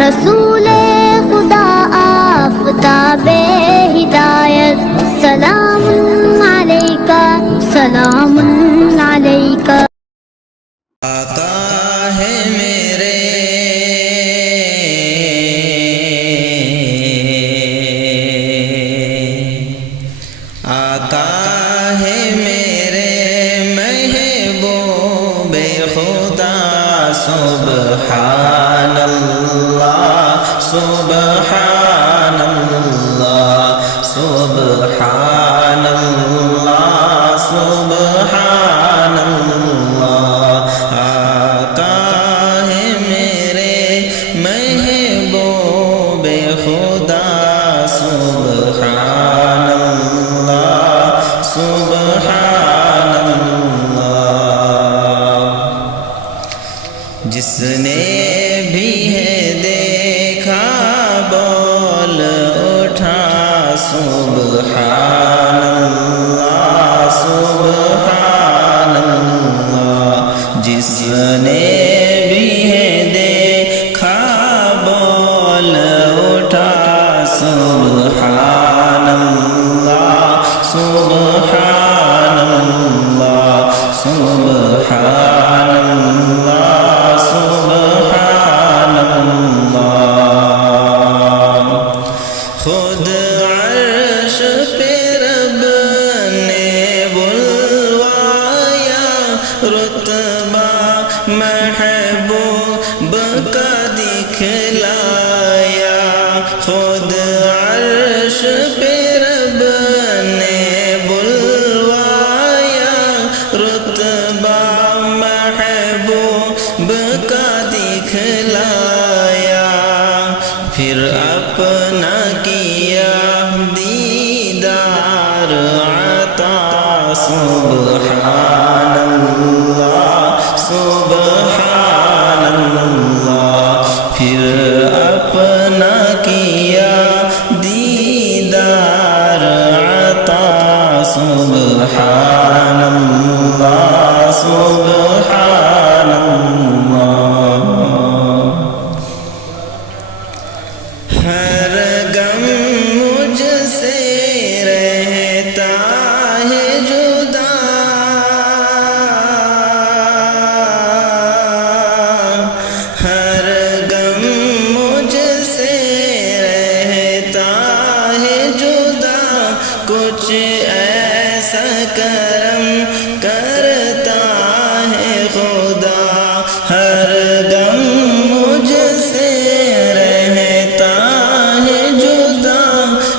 رسول خدا آفتاب ہدایت سلام علیکہ سلام علیکہ آقا ہے میرے آقا ہے میرے محبوب خدا سبحان اللہ سبحان اللہ سبحان اللہ سبحان اللہ آقا ہے میرے محبوب خدا سبحان اللہ سبحان اللہ جس نے بھی ہے دیکھا بول اٹھا سبحان اللہ سبحان اللہ جس نے بھی ہے دیکھا بول اٹھا سبحان اللہ سبحان اللہ سبحان اللہ سبحان اللہ خود عرش پہ رب نے بلوایا رتبہ محبوب کا دکھلایا خود عرش پہ رب نے بلوایا رتبہ محبوب کا دکھلایا پھر اپنا کیا دیدار عطا سبحان اللہ سبحان اللہ پھر اپنا کیا دیدار عطا سبحان اللہ سبحان اللہ ہر غم مجھ سے رہتا ہے جدا ہر غم مجھ سے رہتا ہے جدا کچھ ایسا کرم کرتا ہے خدا ہر غم مجھ سے رہتا ہے جدا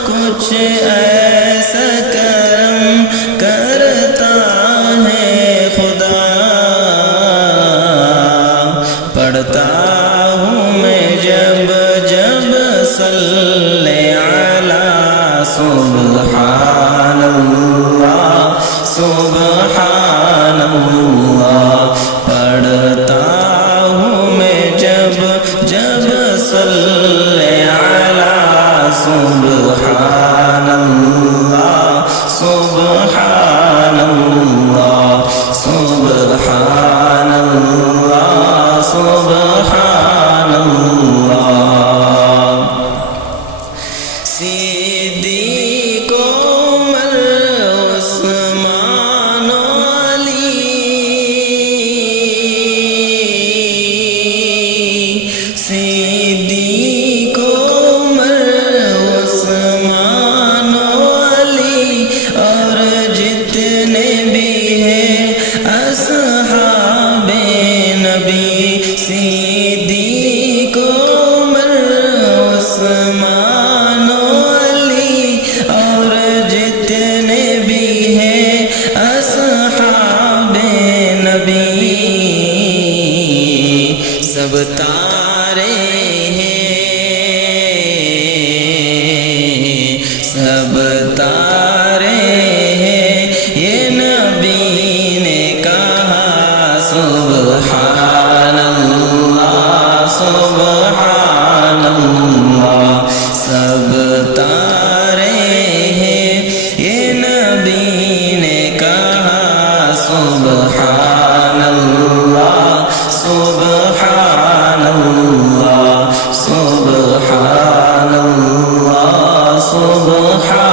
کچھ ایسا کرم کرتا ہے خدا پڑھتا ہوں میں جب جب صلی علی سبحان اللہ سبحان اللہ پڑھتا ہوں میں جب جب صلی علی سبحان اللہ سبحان اللہ سبحان اللہ سبحان اللہ صدیق عمر عثمان علی صدیق عمر عثمان علی اور جتنے بھی ہیں اصحاب نبی صدیق عمر عثمان علی اور جتنے بھی ہیں اصحاب نبی سب تارے ہیں سب تارے ہیں یہ نبی نے کہا سبحان اللہ سبحان اللہ سب تارے ہیں یہ نبی نے کہا سبحان اللہ سبحان اللہ سبحان